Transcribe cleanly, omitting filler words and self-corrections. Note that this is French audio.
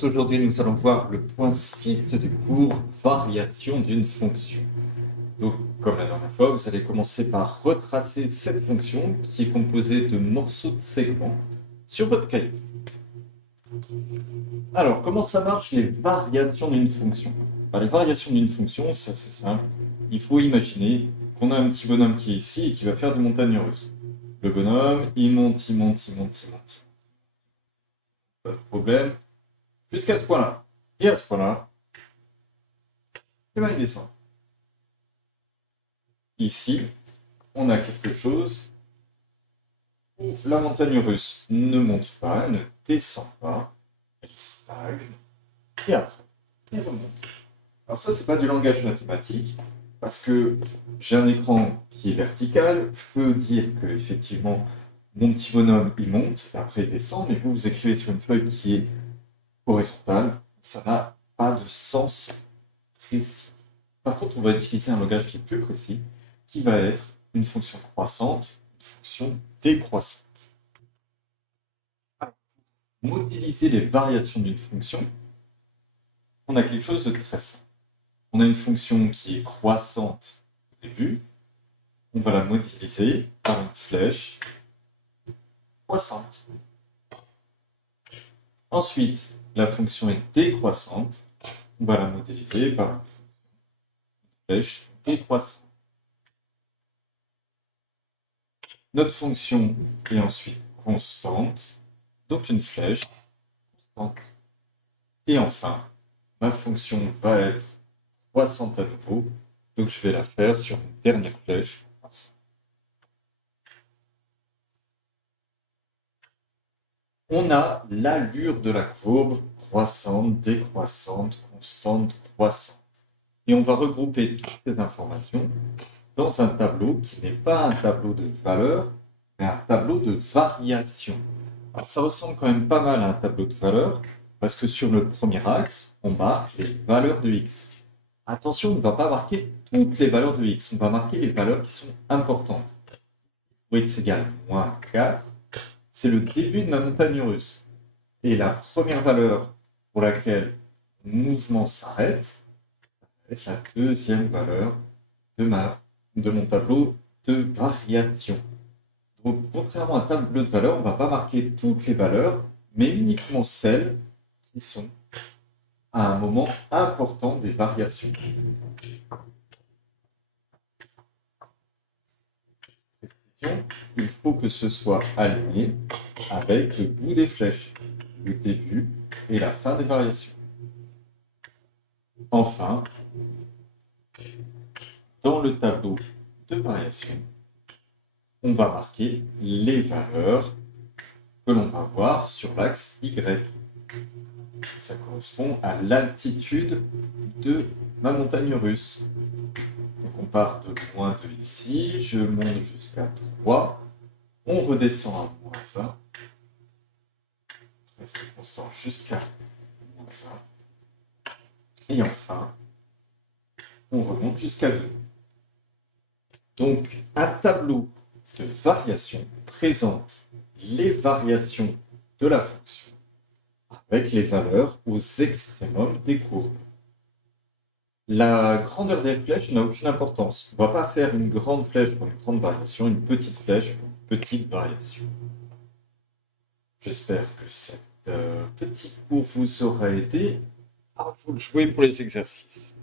tous, aujourd'hui nous allons voir le point 6 du cours variation d'une fonction. Donc comme la dernière fois, vous allez commencer par retracer cette fonction qui est composée de morceaux de segments sur votre cahier. Alors comment ça marche les variations d'une fonction? Les variations d'une fonction, c'est assez simple. Il faut imaginer qu'on a un petit bonhomme qui est ici et qui va faire des montagnes russes. Le bonhomme, il monte, il monte, il monte, il monte. Pas de problème. Jusqu'à ce point-là. Et à ce point-là, il descend. Ici, on a quelque chose où la montagne russe ne monte pas, elle ne descend pas, elle stagne, et après, elle remonte. Alors ça, c'est pas du langage mathématique, parce que j'ai un écran qui est vertical, je peux dire que effectivement mon petit bonhomme, il monte, et après il descend, mais vous écrivez sur une feuille qui est horizontale, ça n'a pas de sens précis. Par contre, on va utiliser un langage qui est plus précis, qui va être une fonction croissante, une fonction décroissante. Pour modéliser les variations d'une fonction, on a quelque chose de très simple. On a une fonction qui est croissante au début, on va la modéliser par une flèche croissante. Ensuite, la fonction est décroissante, on va la modéliser par une flèche décroissante. Notre fonction est ensuite constante, donc une flèche constante. Et enfin, ma fonction va être croissante à nouveau, donc je vais la faire sur une dernière flèche croissante. On a l'allure de la courbe croissante, décroissante, constante, croissante. Et on va regrouper toutes ces informations dans un tableau qui n'est pas un tableau de valeur, mais un tableau de variation. Alors ça ressemble quand même pas mal à un tableau de valeur, parce que sur le premier axe, on marque les valeurs de x. Attention, on ne va pas marquer toutes les valeurs de x, on va marquer les valeurs qui sont importantes. Pour x égale moins 4, c'est le début de ma montagne russe. Et la première valeur pour laquelle le mouvement s'arrête, c'est la deuxième valeur de mon tableau de variation. Donc, contrairement à un tableau de valeurs, on ne va pas marquer toutes les valeurs, mais uniquement celles qui sont à un moment important des variations. Il faut que ce soit aligné avec le bout des flèches, le début et la fin des variations. Enfin, dans le tableau de variation, on va marquer les valeurs que l'on va voir sur l'axe Y. Ça correspond à l'altitude de ma montagne russe. Donc on part de moins 2 ici, je monte jusqu'à 3, on redescend à moins 1, reste constant jusqu'à moins 1, et enfin, on remonte jusqu'à 2. Donc un tableau de variation présente les variations de la fonction avec les valeurs aux extrémums des courbes. La grandeur des flèches n'a aucune importance. On ne va pas faire une grande flèche pour une grande variation, une petite flèche pour une petite variation. J'espère que cette petite cours vous aura aidé à jouer pour les exercices.